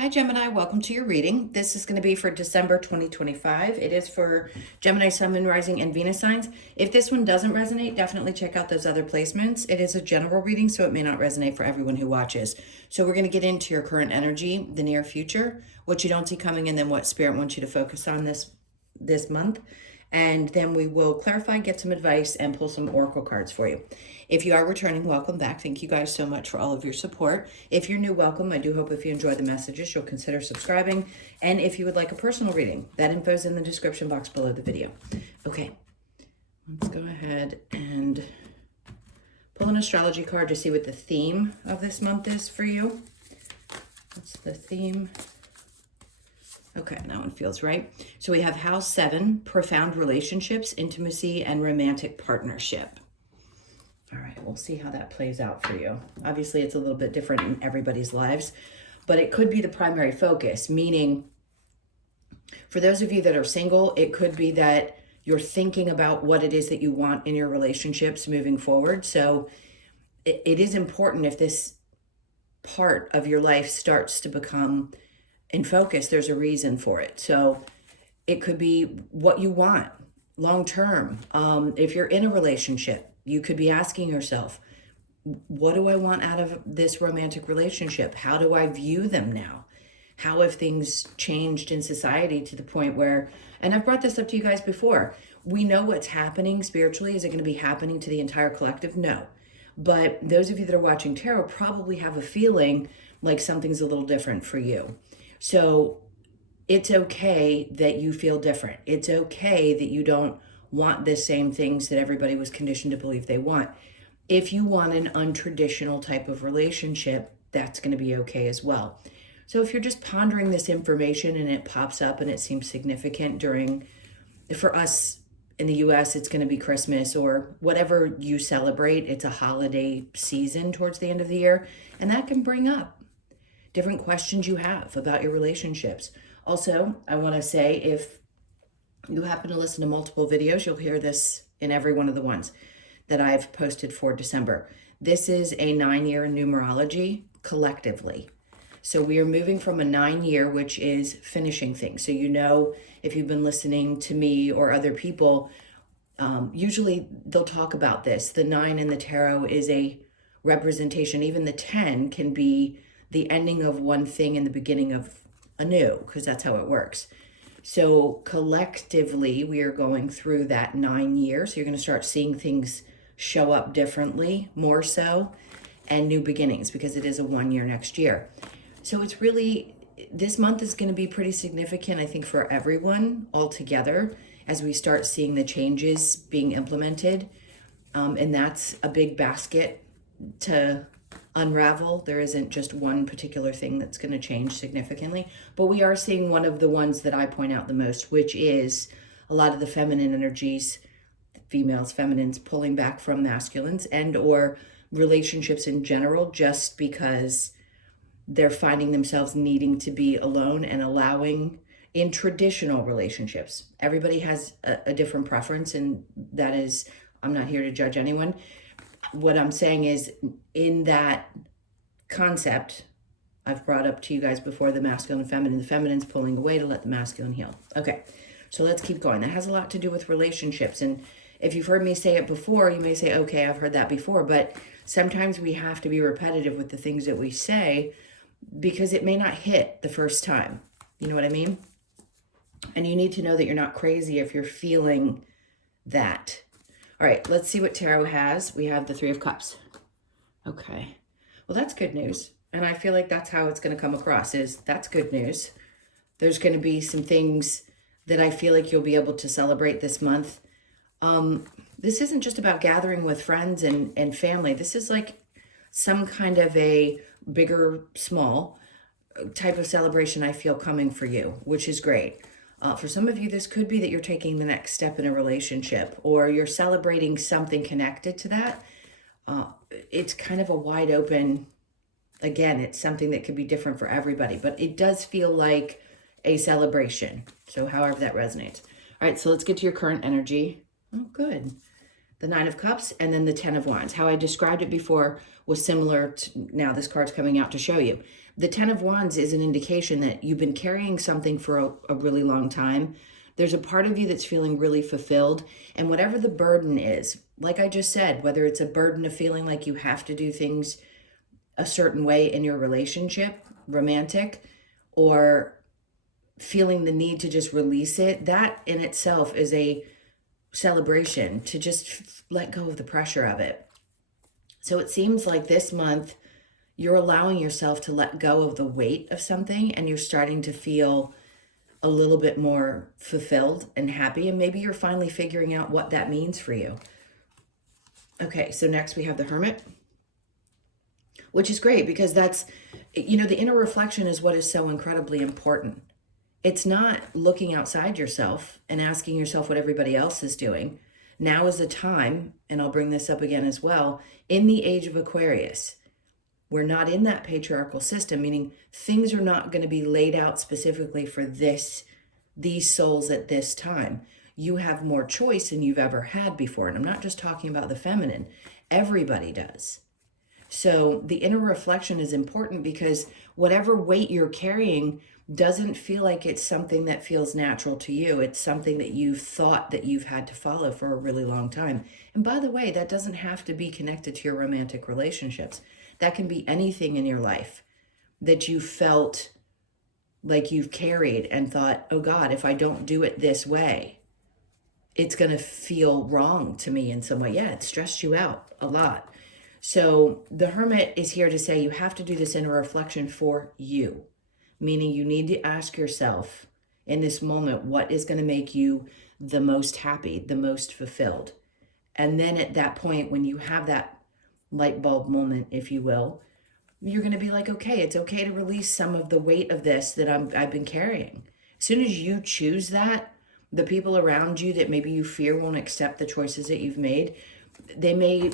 Hi Gemini, welcome to your reading. This is going to be for December 2025. It is for Gemini, Sun, Moon, Rising, and Venus signs. If this one doesn't resonate, definitely check out those other placements. It is a general reading, so it may not resonate for everyone who watches. So we're going to get into your current energy, the near future, what you don't see coming, and then what Spirit wants you to focus on this month. And then we will clarify, get some advice, and pull some oracle cards for you. If you are returning, welcome back. Thank you guys so much for all of your support. If you're new, welcome. I do hope if you enjoy the messages, you'll consider subscribing. And if you would like a personal reading, that info is in the description box below the video. Okay, let's go ahead and pull an astrology card to see what the theme of this month is for you. What's the theme? Okay, that one feels right. So we have House 7, profound relationships, intimacy, and romantic partnership. All right, we'll see how that plays out for you. Obviously, it's a little bit different in everybody's lives, but it could be the primary focus, meaning for those of you that are single, it could be that you're thinking about what it is that you want in your relationships moving forward. So it is important if this part of your life starts to become in focus, there's a reason for it. So it could be what you want long term. If you're in a relationship, you could be asking yourself, what do I want out of this romantic relationship? How do I view them now? How have things changed in society to the point where, and I've brought this up to you guys before, we know what's happening spiritually. Is it going to be happening to the entire collective? No. But those of you that are watching tarot probably have a feeling like something's a little different for you. So it's okay that you feel different. It's okay that you don't want the same things that everybody was conditioned to believe they want. If you want an untraditional type of relationship, that's going to be okay as well. So if you're just pondering this information and it pops up and it seems significant during, for us in the US, it's going to be Christmas or whatever you celebrate. It's a holiday season towards the end of the year, and that can bring up different questions you have about your relationships. Also, I want to say if you happen to listen to multiple videos, you'll hear this in every one of the ones that I've posted for December. This is a 9-year numerology collectively. So we are moving from a 9-year, which is finishing things. So you know, if you've been listening to me or other people, usually they'll talk about this. The 9 in the tarot is a representation. Even the 10 can be the ending of one thing and the beginning of a new, because that's how it works. So collectively, we are going through that 9 years. So you're going to start seeing things show up differently, more so, and new beginnings, because it is a 1 year next year. So it's really, this month is going to be pretty significant, I think, for everyone altogether as we start seeing the changes being implemented. And that's a big basket to unravel. There isn't just one particular thing that's going to change significantly, but we are seeing one of the ones that I point out the most, which is a lot of the feminine energies, females, feminines pulling back from masculines, and or relationships in general, just because they're finding themselves needing to be alone and allowing in traditional relationships. Everybody has a different preference, and that is, I'm not here to judge anyone. What I'm saying is, in that concept, I've brought up to you guys before the masculine and feminine. The feminine's pulling away to let the masculine heal. Okay, so let's keep going. That has a lot to do with relationships. And if you've heard me say it before, you may say, okay, I've heard that before. But sometimes we have to be repetitive with the things that we say because it may not hit the first time. You know what I mean? And you need to know that you're not crazy if you're feeling that. All right, let's see what tarot has. We have the 3 of Cups. Okay, well, that's good news. And I feel like that's how it's going to come across, is that's good news. There's going to be some things that I feel like you'll be able to celebrate this month. This isn't just about gathering with friends and family. This is like some kind of a bigger, small type of celebration I feel coming for you, which is great. For some of you, this could be that you're taking the next step in a relationship, or you're celebrating something connected to that. It's kind of a wide open, again, it's something that could be different for everybody, but it does feel like a celebration. So however that resonates. All right, so let's get to your current energy. Oh, good. the Nine of Cups, and then the Ten of Wands. How I described it before was similar to now this card's coming out to show you. The Ten of Wands is an indication that you've been carrying something for a really long time. There's a part of you that's feeling really fulfilled, and whatever the burden is, like I just said, whether it's a burden of feeling like you have to do things a certain way in your relationship, romantic, or feeling the need to just release it, that in itself is a celebration to just let go of the pressure of it. So it seems like this month you're allowing yourself to let go of the weight of something, and you're starting to feel a little bit more fulfilled and happy, and maybe you're finally figuring out what that means for you. Okay, so next we have the Hermit, which is great because that's, the inner reflection is what is so incredibly important. It's not looking outside yourself and asking yourself what everybody else is doing. Now is the time, and I'll bring this up again as well, in the age of Aquarius, we're not in that patriarchal system, meaning things are not going to be laid out specifically for these souls at this time. You have more choice than you've ever had before. And I'm not just talking about the feminine. Everybody does. So the inner reflection is important because whatever weight you're carrying doesn't feel like it's something that feels natural to you. It's something that you've thought that you've had to follow for a really long time. And by the way, that doesn't have to be connected to your romantic relationships. That can be anything in your life that you felt like you've carried and thought, oh God, if I don't do it this way, it's going to feel wrong to me in some way. Yeah, it stressed you out a lot. So the Hermit is here to say you have to do this inner reflection for you, meaning you need to ask yourself in this moment, what is going to make you the most happy, the most fulfilled? And then at that point, when you have that light bulb moment, if you will, you're going to be like, okay, it's okay to release some of the weight of this that I've been carrying. As soon as you choose that, the people around you that maybe you fear won't accept the choices that you've made, they may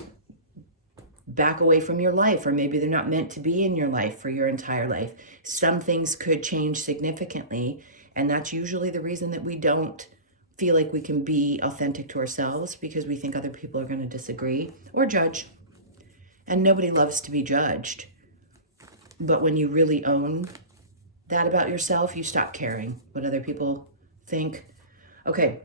back away from your life, or maybe they're not meant to be in your life for your entire life. Some things could change significantly, and that's usually the reason that we don't feel like we can be authentic to ourselves, because we think other people are going to disagree or judge. And nobody loves to be judged. But when you really own that about yourself, you stop caring what other people think. Okay.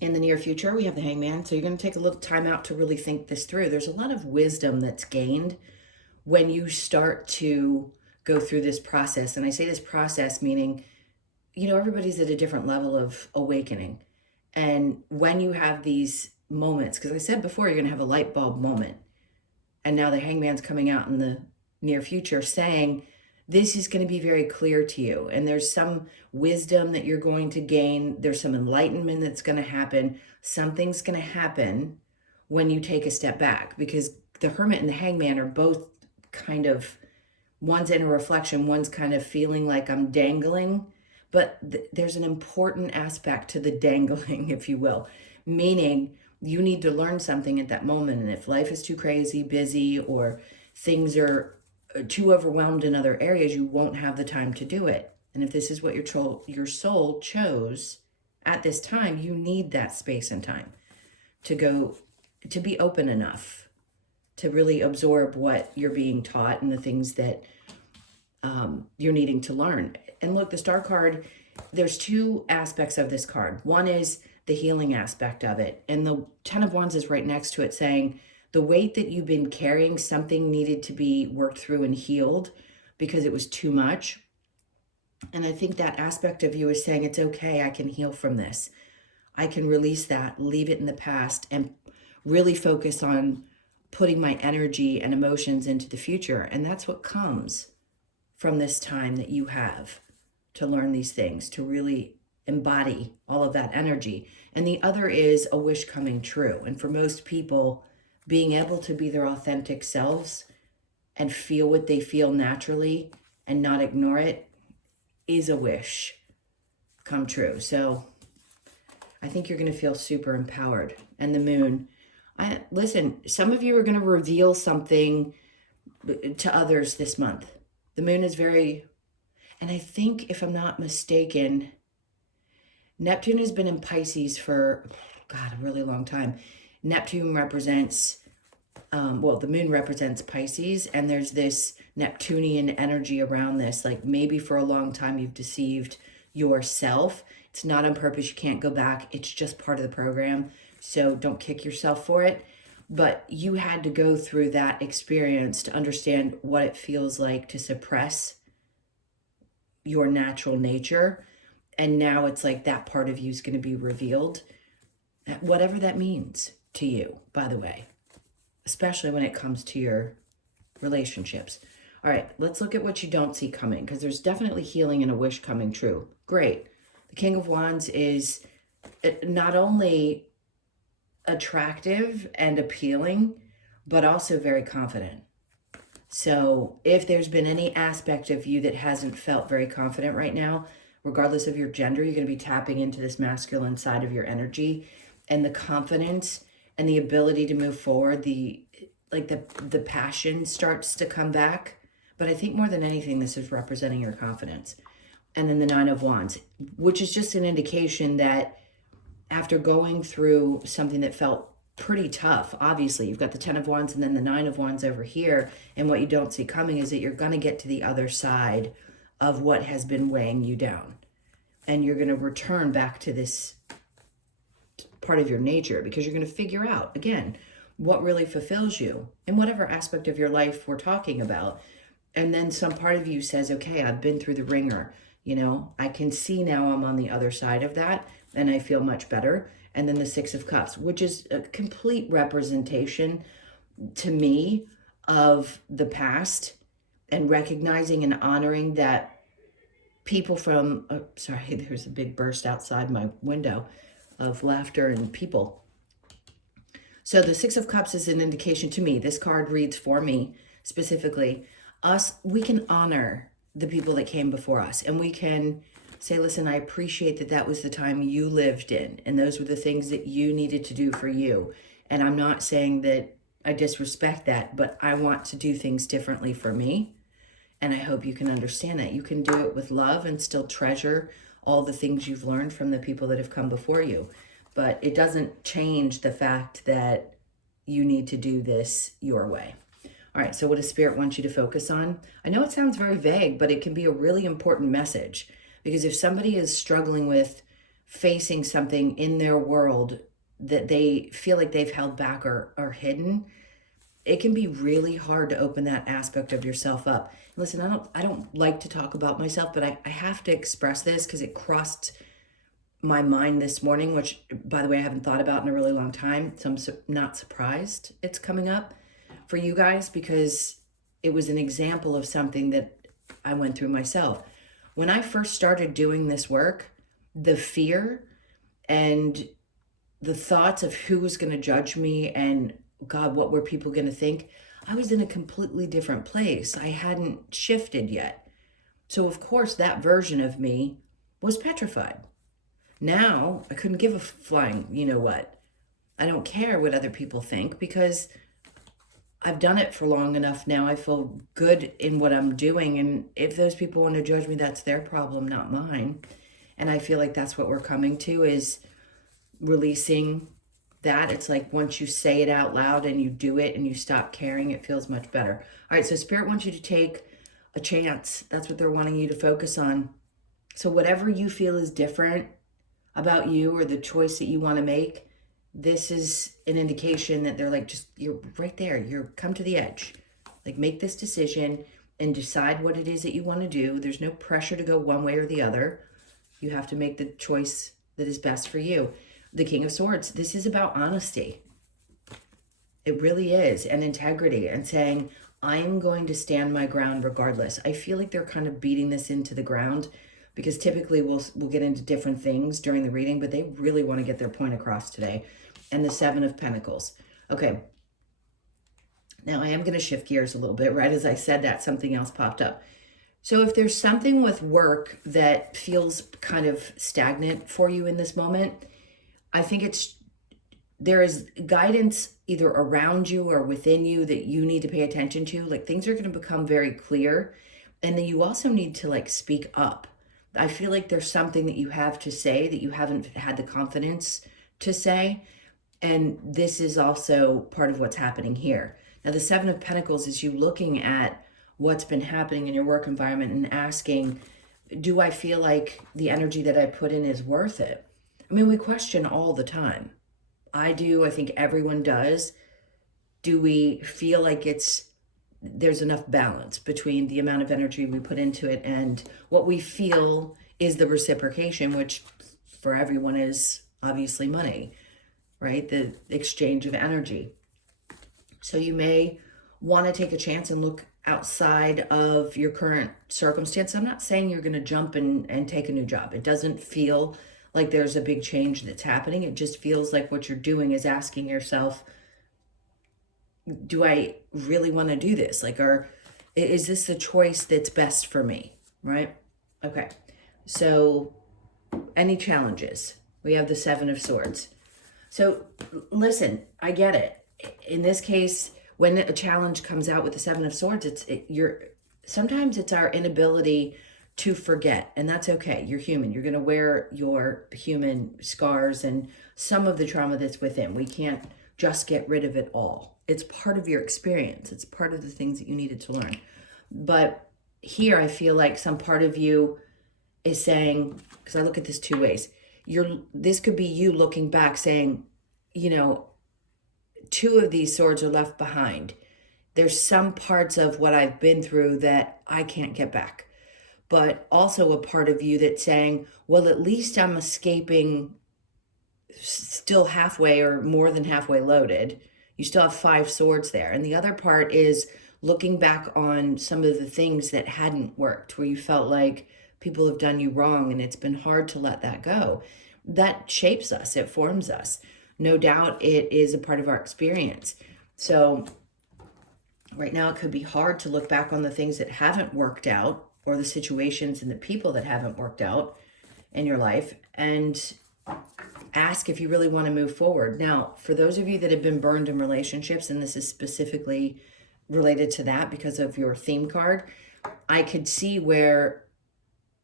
In the near future, we have the Hangman. So you're going to take a little time out to really think this through. There's a lot of wisdom that's gained when you start to go through this process. And I say this process meaning, everybody's at a different level of awakening. And when you have these moments, because I said before, you're going to have a light bulb moment. And now the Hangman's coming out in the near future saying, this is going to be very clear to you. And there's some wisdom that you're going to gain. There's some enlightenment that's going to happen. Something's going to happen when you take a step back, because the Hermit and the Hangman are both kind of, one's in a reflection, one's kind of feeling like I'm dangling. But there's an important aspect to the dangling, if you will, meaning you need to learn something at that moment. And if life is too crazy, busy, or things are too overwhelmed in other areas, you won't have the time to do it. And if this is what your soul chose at this time, you need that space and time to be open enough to really absorb what you're being taught and the things that you're needing to learn. And look, the Star card, there's two aspects of this card. One is the healing aspect of it. And the Ten of Wands is right next to it saying, the weight that you've been carrying, something needed to be worked through and healed because it was too much. And I think that aspect of you is saying, it's okay, I can heal from this. I can release that, leave it in the past, and really focus on putting my energy and emotions into the future. And that's what comes from this time that you have to learn these things, to really embody all of that energy. And the other is a wish coming true. And for most people, being able to be their authentic selves and feel what they feel naturally and not ignore it is a wish come true. So I think you're going to feel super empowered. And the Moon, listen, some of you are going to reveal something to others this month. The Moon is very, and I think if I'm not mistaken, Neptune has been in Pisces for, God, a really long time. Neptune represents, well, the moon represents Pisces, and there's this Neptunian energy around this. Like maybe for a long time you've deceived yourself. It's not on purpose. You can't go back. It's just part of the program. So don't kick yourself for it. But you had to go through that experience to understand what it feels like to suppress your natural nature. And now it's like that part of you is going to be revealed, whatever that means to you, by the way, especially when it comes to your relationships. All right, let's look at what you don't see coming, because there's definitely healing and a wish coming true. Great. The King of Wands is not only attractive and appealing, but also very confident. So if there's been any aspect of you that hasn't felt very confident right now, regardless of your gender, you're going to be tapping into this masculine side of your energy, and the confidence and the ability to move forward, the passion starts to come back. But I think more than anything, this is representing your confidence. And then the Nine of Wands, which is just an indication that after going through something that felt pretty tough, obviously, you've got the 10 of Wands and then the 9 of Wands over here. And what you don't see coming is that you're going to get to the other side of what has been weighing you down. And you're going to return back to this part of your nature, because you're going to figure out, again, what really fulfills you in whatever aspect of your life we're talking about. And then some part of you says, okay, I've been through the ringer. You know, I can see now I'm on the other side of that and I feel much better. And then the Six of Cups, which is a complete representation to me of the past, and recognizing and honoring that people from, oh, sorry, there's a big burst outside my window of laughter and people. So the Six of Cups is an indication to me, this card reads for me specifically, we can honor the people that came before us, and we can say, listen, I appreciate that that was the time you lived in, and those were the things that you needed to do for you. And I'm not saying that I disrespect that, but I want to do things differently for me. And I hope you can understand that. You can do it with love and still treasure all the things you've learned from the people that have come before you. But it doesn't change the fact that you need to do this your way. All right, so what does Spirit want you to focus on? I know it sounds very vague, but it can be a really important message, because if somebody is struggling with facing something in their world that they feel like they've held back or hidden, it can be really hard to open that aspect of yourself up. Listen, I don't like to talk about myself, but I have to express this because it crossed my mind this morning, which, by the way, I haven't thought about in a really long time. So I'm not surprised it's coming up for you guys, because it was an example of something that I went through myself. When I first started doing this work, the fear and the thoughts of who was going to judge me and, God, what were people going to think? I was in a completely different place. I hadn't shifted yet. So, of course, that version of me was petrified. Now, I couldn't give a flying, you know what? I don't care what other people think, because I've done it for long enough now. I feel good in what I'm doing. And if those people want to judge me, that's their problem, not mine. And I feel like that's what we're coming to, is releasing that. It's like once you say it out loud and you do it and you stop caring, it feels much better. All right, so Spirit wants you to take a chance. That's what they're wanting you to focus on. So whatever you feel is different about you, or the choice that you want to make, this is an indication that they're like, just, you're right there. You're come to the edge. Like, make this decision and decide what it is that you want to do. There's no pressure to go one way or the other. You have to make the choice that is best for you. The King of Swords, this is about honesty. It really is. And integrity, and saying, I'm going to stand my ground regardless. I feel like they're kind of beating this into the ground, because typically we'll get into different things during the reading, but they really want to get their point across today. And the Seven of Pentacles. Okay. Now I am going to shift gears a little bit. Right as I said that, something else popped up. So if there's something with work that feels kind of stagnant for you in this moment, I think there is guidance either around you or within you that you need to pay attention to. Like, things are going to become very clear. And then you also need to, like, speak up. I feel like there's something that you have to say that you haven't had the confidence to say. And this is also part of what's happening here. Now, the Seven of Pentacles is you looking at what's been happening in your work environment and asking, do I feel like the energy that I put in is worth it? I mean, we question all the time. I do. I think everyone does. Do we feel like there's enough balance between the amount of energy we put into it and what we feel is the reciprocation, which for everyone is obviously money, right? The exchange of energy. So you may want to take a chance and look outside of your current circumstance. I'm not saying you're going to jump and take a new job. It doesn't feel like there's a big change that's happening. It just feels like what you're doing is asking yourself, do I really want to do this? Like, is this the choice that's best for me, right? Okay, so any challenges? We have the Seven of Swords. So listen, I get it. In this case, when a challenge comes out with the Seven of Swords, sometimes it's our inability to forget, and that's okay. You're human. You're going to wear your human scars and some of the trauma that's within. We can't just get rid of it all. It's part of your experience. It's part of the things that you needed to learn. But here I feel like some part of you is saying, because I look at this two ways, this could be you looking back saying, two of these swords are left behind. There's some parts of what I've been through that I can't get back. But also a part of you that's saying, well, at least I'm escaping still halfway or more than halfway loaded. You still have 5 swords there. And the other part is looking back on some of the things that hadn't worked, where you felt like people have done you wrong and it's been hard to let that go. That shapes us. It forms us. No doubt it is a part of our experience. So right now it could be hard to look back on the things that haven't worked out or the situations and the people that haven't worked out in your life and ask if you really want to move forward. Now, for those of you that have been burned in relationships, and this is specifically related to that because of your theme card, I could see where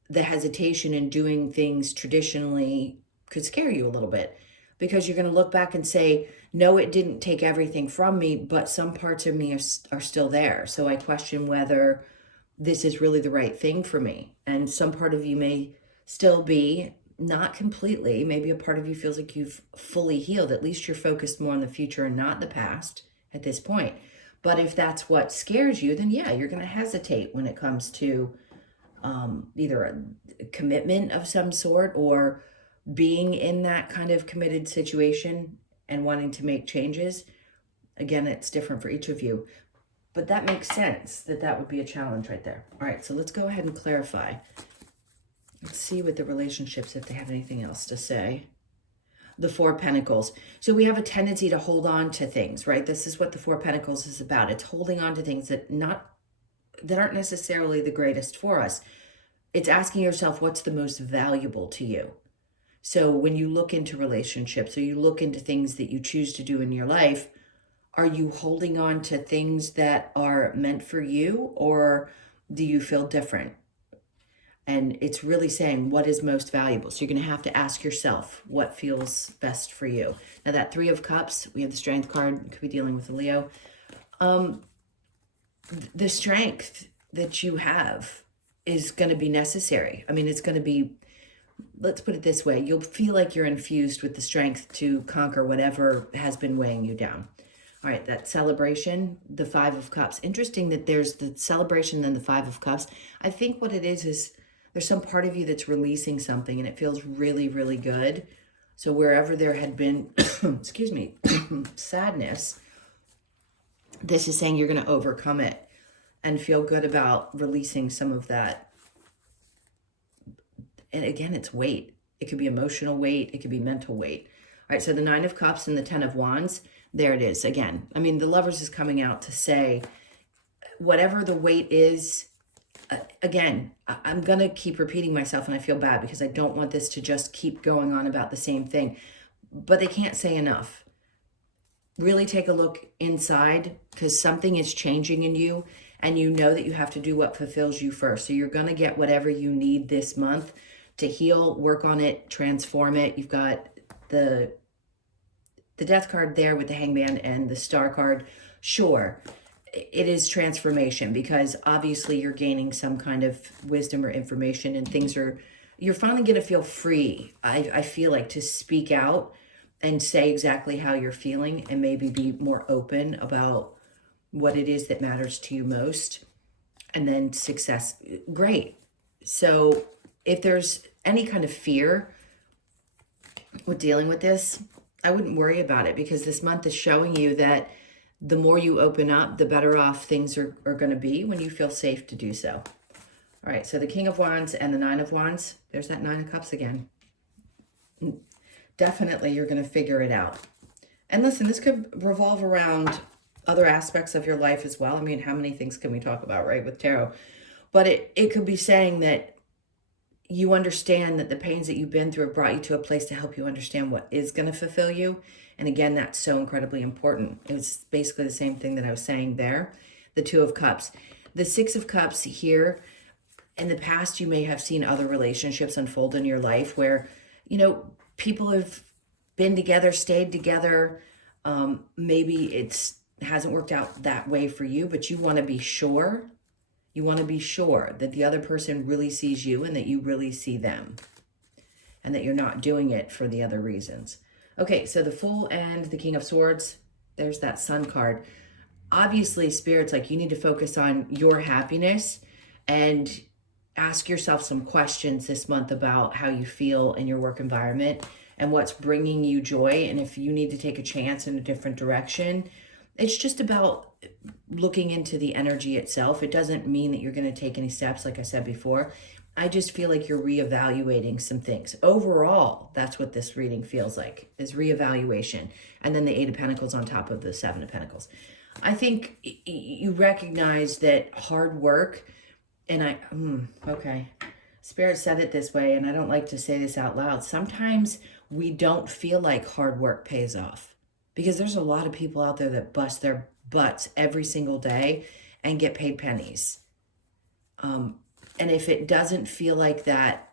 the hesitation in doing things traditionally could scare you a little bit, because you're going to look back and say, no, it didn't take everything from me, but some parts of me are still there. So I question whether this is really the right thing for me. And some part of you may still be, not completely, maybe a part of you feels like you've fully healed. At least you're focused more on the future and not the past at this point. But if that's what scares you, then yeah, you're going to hesitate when it comes to either a commitment of some sort or being in that kind of committed situation and wanting to make changes. Again, it's different for each of you, but that makes sense that would be a challenge right there. All right, so let's go ahead and clarify. Let's see with the relationships if they have anything else to say. The Four of Pentacles. So we have a tendency to hold on to things, right? This is what the Four of Pentacles is about. It's holding on to things that aren't necessarily the greatest for us. It's asking yourself, what's the most valuable to you? So when you look into relationships or you look into things that you choose to do in your life, are you holding on to things that are meant for you, or do you feel different? And it's really saying what is most valuable. So you're going to have to ask yourself what feels best for you. Now that Three of Cups, we have the Strength card, could be dealing with a Leo. The strength that you have is going to be necessary. I mean, it's going to be, let's put it this way, you'll feel like you're infused with the strength to conquer whatever has been weighing you down. All right, that celebration, the Five of Cups. Interesting that there's the celebration and the Five of Cups. I think what it is there's some part of you that's releasing something and it feels really, really good. So wherever there had been, excuse me, sadness, this is saying you're going to overcome it and feel good about releasing some of that. And again, it's weight. It could be emotional weight. It could be mental weight. All right, so the Nine of Cups and the Ten of Wands, there it is again. I mean, the Lovers is coming out to say, whatever the weight is, again, I'm going to keep repeating myself and I feel bad because I don't want this to just keep going on about the same thing. But they can't say enough. Really take a look inside because something is changing in you and you know that you have to do what fulfills you first. So you're going to get whatever you need this month to heal, work on it, transform it. You've got the The Death card there with the Hangman and the Star card, sure, it is transformation, because obviously you're gaining some kind of wisdom or information, and you're finally going to feel free. I feel like, to speak out and say exactly how you're feeling, and maybe be more open about what it is that matters to you most. And then success, great. So if there's any kind of fear with dealing with this, I wouldn't worry about it, because this month is showing you that the more you open up, the better off things are going to be when you feel safe to do so. All right, so the King of Wands and the Nine of Wands, there's that Nine of Cups again. Definitely you're going to figure it out. And listen, this could revolve around other aspects of your life as well. I mean, how many things can we talk about, right, with tarot? But it could be saying that you understand that the pains that you've been through have brought you to a place to help you understand what is going to fulfill you. And again, that's so incredibly important. It's basically the same thing that I was saying there. The Two of Cups. The Six of Cups here, in the past, you may have seen other relationships unfold in your life where, people have been together, stayed together. Maybe it hasn't worked out that way for you, but you want to be sure. You want to be sure that the other person really sees you and that you really see them, and that you're not doing it for the other reasons. Okay, so the Fool and the King of Swords, there's that Sun card. Obviously, Spirit's like, you need to focus on your happiness and ask yourself some questions this month about how you feel in your work environment and what's bringing you joy. And if you need to take a chance in a different direction, it's just about looking into the energy itself. It doesn't mean that you're going to take any steps, like I said before. I just feel like you're reevaluating some things. Overall, that's what this reading feels like, is reevaluation. And then the Eight of Pentacles on top of the Seven of Pentacles. I think you recognize that hard work, and okay. Spirit said it this way, and I don't like to say this out loud. Sometimes we don't feel like hard work pays off, because there's a lot of people out there that bust their butts every single day and get paid pennies. And if it doesn't feel like that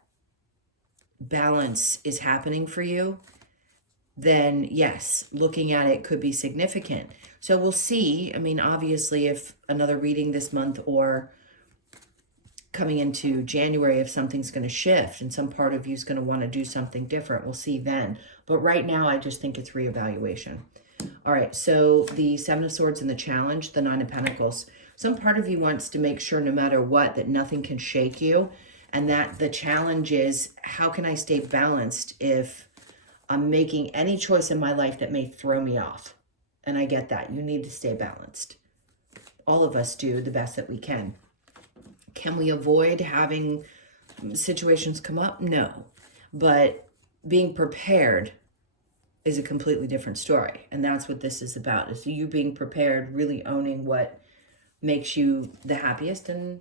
balance is happening for you, then yes, looking at it could be significant. So we'll see. I mean, obviously, if another reading this month or coming into January, if something's going to shift and some part of you is going to want to do something different, we'll see then. But right now, I just think it's reevaluation. All right, so the Seven of Swords and the Challenge, the Nine of Pentacles. Some part of you wants to make sure no matter what, that nothing can shake you. And that the challenge is, how can I stay balanced if I'm making any choice in my life that may throw me off? And I get that. You need to stay balanced. All of us do the best that we can. Can we avoid having situations come up? No. But being prepared is a completely different story. And that's what this is about, is you being prepared, really owning what makes you the happiest and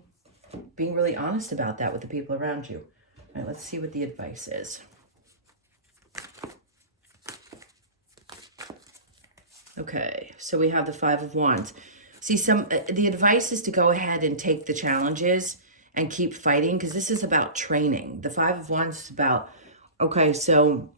being really honest about that with the people around you. All right, let's see what the advice is. Okay, so we have the Five of Wands. See, the advice is to go ahead and take the challenges and keep fighting, because this is about training. The Five of Wands is about, okay, so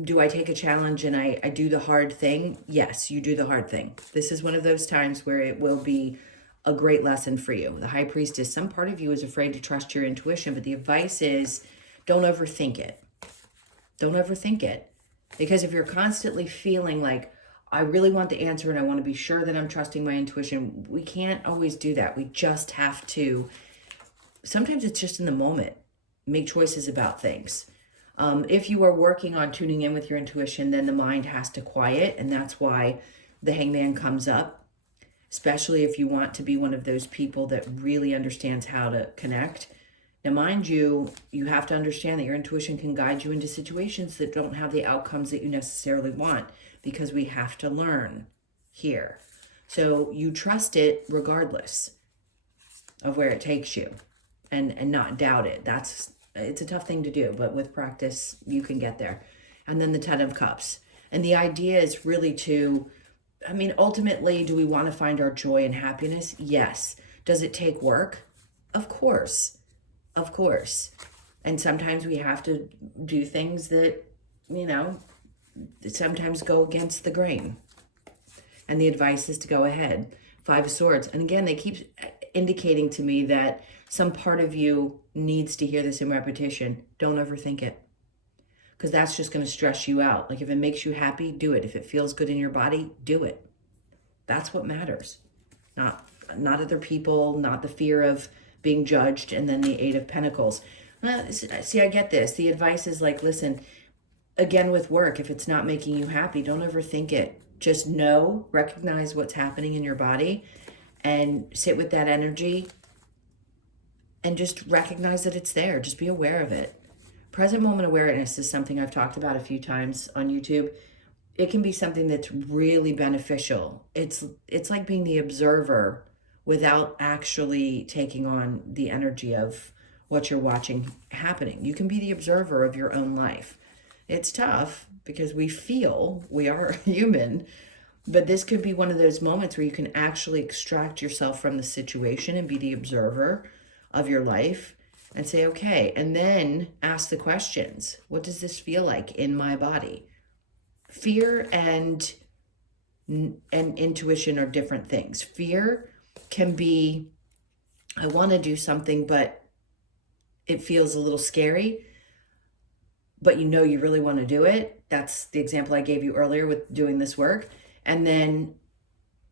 do I take a challenge and I do the hard thing? Yes, you do the hard thing. This is one of those times where it will be a great lesson for you. The High Priestess, some part of you is afraid to trust your intuition, but the advice is, don't overthink it. Don't overthink it. Because if you're constantly feeling like, I really want the answer and I want to be sure that I'm trusting my intuition, we can't always do that. We just have to, sometimes it's just in the moment, make choices about things. If you are working on tuning in with your intuition, then the mind has to quiet, and that's why the Hangman comes up, especially if you want to be one of those people that really understands how to connect. Now, mind you, you have to understand that your intuition can guide you into situations that don't have the outcomes that you necessarily want, because we have to learn here. So you trust it regardless of where it takes you, and not doubt it. It's a tough thing to do, but with practice, you can get there. And then the Ten of Cups. And the idea is really to, I mean, ultimately, do we want to find our joy and happiness? Yes. Does it take work? Of course. Of course. And sometimes we have to do things that, sometimes go against the grain. And the advice is to go ahead. 5 of Swords. And again, they keep indicating to me that some part of you needs to hear this in repetition. Don't overthink it. Because that's just going to stress you out. Like if it makes you happy, do it. If it feels good in your body, do it. That's what matters. Not other people, not the fear of being judged, and then the 8 of Pentacles. See, I get this. The advice is like, listen, again with work, if it's not making you happy, don't overthink it. Just know, recognize what's happening in your body and sit with that energy and just recognize that it's there. Just be aware of it. Present moment awareness is something I've talked about a few times on YouTube. It can be something that's really beneficial. It's like being the observer without actually taking on the energy of what you're watching happening. You can be the observer of your own life. It's tough because we are human, but this could be one of those moments where you can actually extract yourself from the situation and be the observer of your life and say, okay, and then ask the questions. What does this feel like in my body? Fear and intuition are different things. Fear can be, I want to do something, but it feels a little scary, but you know you really want to do it. That's the example I gave you earlier with doing this work. And then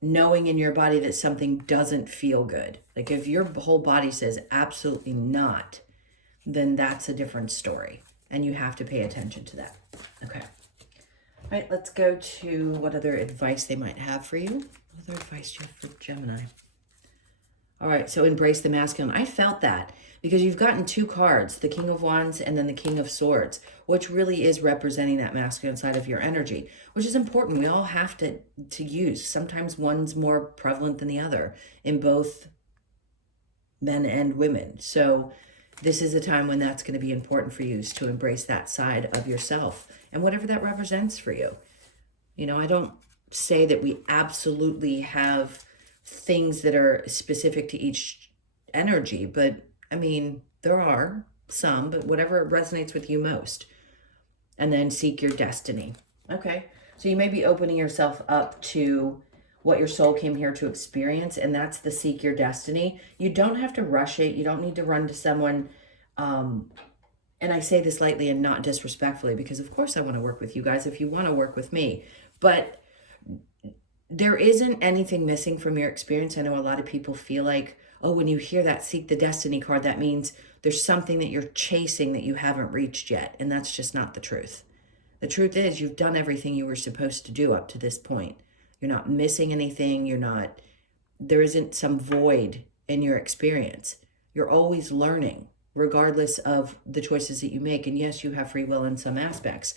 knowing in your body that something doesn't feel good. Like if your whole body says absolutely not, then that's a different story. And you have to pay attention to that. Okay. All right, let's go to what other advice they might have for you. What other advice do you have for Gemini? All right, so embrace the masculine. I felt that because you've gotten 2 cards, the King of Wands and then the King of Swords, which really is representing that masculine side of your energy, which is important. We all have to use. Sometimes one's more prevalent than the other in both men and women. So this is a time when that's going to be important for you, is to embrace that side of yourself and whatever that represents for you. You know, I don't say that we absolutely have things that are specific to each energy, but I mean, there are some, but whatever resonates with you most. And then seek your destiny. Okay, so you may be opening yourself up to what your soul came here to experience, and that's the seek your destiny. You don't have to rush it. You don't need to run to someone. And I say this lightly and not disrespectfully, because of course I want to work with you guys if you want to work with me. But there isn't anything missing from your experience. I know a lot of people feel like, oh, when you hear that seek the destiny card, that means there's something that you're chasing that you haven't reached yet. And that's just not the truth. The truth is you've done everything you were supposed to do up to this point. You're not missing anything. There isn't some void in your experience. You're always learning, regardless of the choices that you make. And yes, you have free will in some aspects.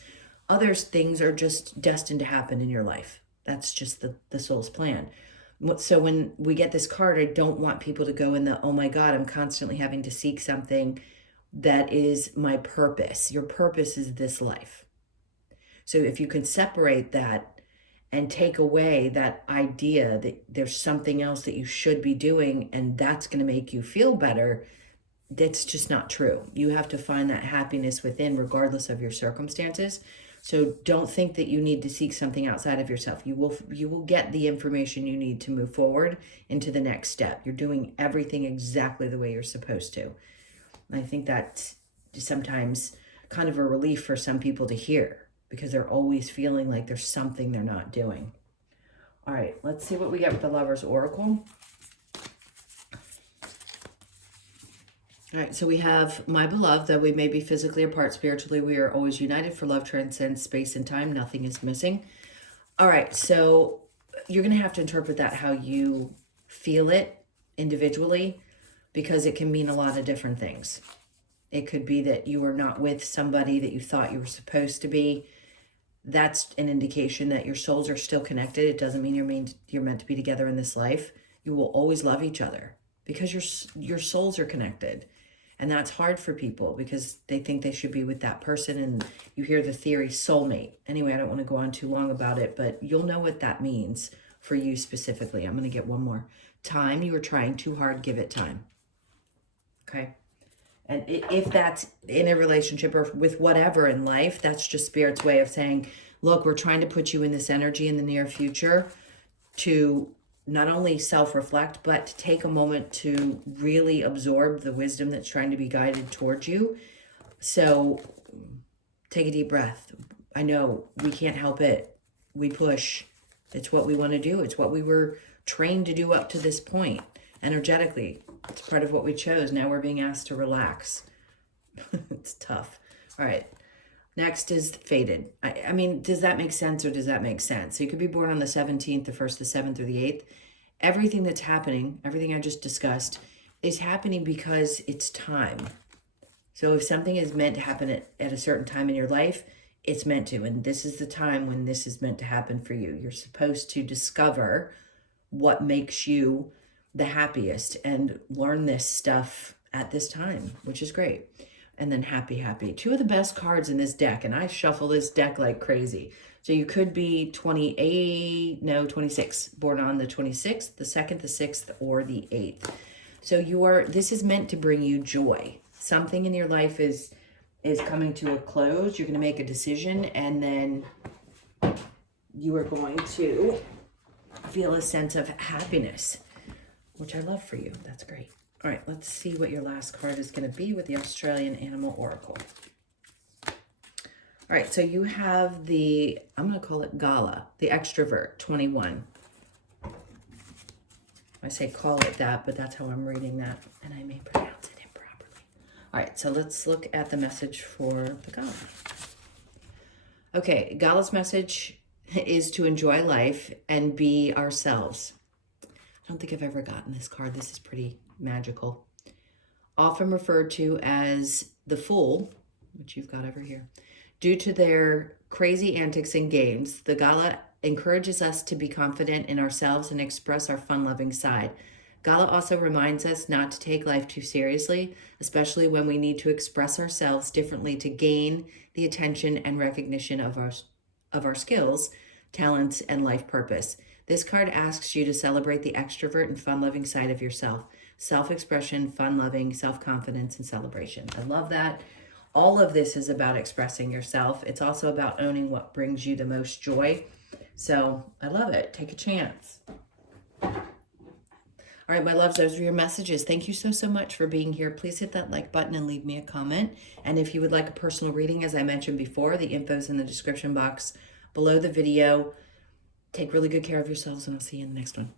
Other things are just destined to happen in your life. That's just the soul's plan. So when we get this card, I don't want people to go in the, oh my God, I'm constantly having to seek something that is my purpose. Your purpose is this life. So if you can separate that and take away that idea that there's something else that you should be doing and that's going to make you feel better, that's just not true. You have to find that happiness within, regardless of your circumstances. So don't think that you need to seek something outside of yourself. You will get the information you need to move forward into the next step. You're doing everything exactly the way you're supposed to. And I think that's sometimes kind of a relief for some people to hear, because they're always feeling like there's something they're not doing. All right, let's see what we get with the Lover's Oracle. All right, so we have, my beloved, though we may be physically apart, spiritually we are always united, for love transcends space and time. Nothing is missing. All right, so you're going to have to interpret that how you feel it individually, because it can mean a lot of different things. It could be that you are not with somebody that you thought you were supposed to be. That's an indication that your souls are still connected. It doesn't mean you're meant to be together in this life. You will always love each other because your souls are connected. And that's hard for people because they think they should be with that person. And you hear the theory soulmate. Anyway, I don't want to go on too long about it, but you'll know what that means for you specifically. I'm going to get one more. Time. You were trying too hard. Give it time. Okay. And if that's in a relationship or with whatever in life, that's just Spirit's way of saying, look, we're trying to put you in this energy in the near future to not only self-reflect, but to take a moment to really absorb the wisdom that's trying to be guided towards you. So take a deep breath. I know we can't help it. We push. It's what we want to do. It's what we were trained to do up to this point. Energetically, it's part of what we chose. Now we're being asked to relax. It's tough. All right. Next is fated. I mean, does that make sense or does that make sense? So you could be born on the 17th, the 1st, the 7th, or the 8th. Everything that's happening, everything I just discussed, is happening because it's time. So if something is meant to happen at a certain time in your life, it's meant to. And this is the time when this is meant to happen for you. You're supposed to discover what makes you the happiest and learn this stuff at this time, which is great. And then happy. Two of the best cards in this deck, and I shuffle this deck like crazy. So you could be 26, born on the 26th, the 2nd, the 6th, or the 8th. So this is meant to bring you joy. Something in your life is coming to a close. You're going to make a decision, and then you are going to feel a sense of happiness, which I love for you. That's great. All right, let's see what your last card is going to be with the Australian Animal Oracle. All right, so you have I'm going to call it Gala, the extrovert, 21. I say call it that, but that's how I'm reading that, and I may pronounce it improperly. All right, so let's look at the message for the Gala. Okay, Gala's message is to enjoy life and be ourselves. I don't think I've ever gotten this card. This is pretty magical. Often referred to as the Fool, which you've got over here. Due to their crazy antics and games, the Gala encourages us to be confident in ourselves and express our fun-loving side. Gala also reminds us not to take life too seriously, especially when we need to express ourselves differently to gain the attention and recognition of our skills, talents, and life purpose. This card asks you to celebrate the extrovert and fun-loving side of yourself. Self-expression, fun-loving, self-confidence, and celebration. I love that. All of this is about expressing yourself. It's also about owning what brings you the most joy. So I love it. Take a chance. All right, my loves, those are your messages. Thank you so much for being here. Please hit that like button and leave me a comment. And if you would like a personal reading, as I mentioned before, the info is in the description box below the video. Take really good care of yourselves, and I'll see you in the next one.